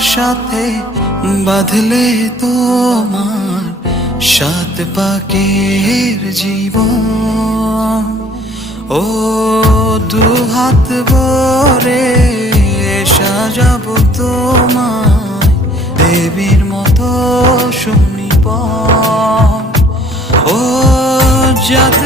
সাথে বাঁধলে তোমার সাত পাকের জীবন। ও দু হাত ভরে সাজাবো তোমায় দেবীর মতো সুনিপন। ও জাত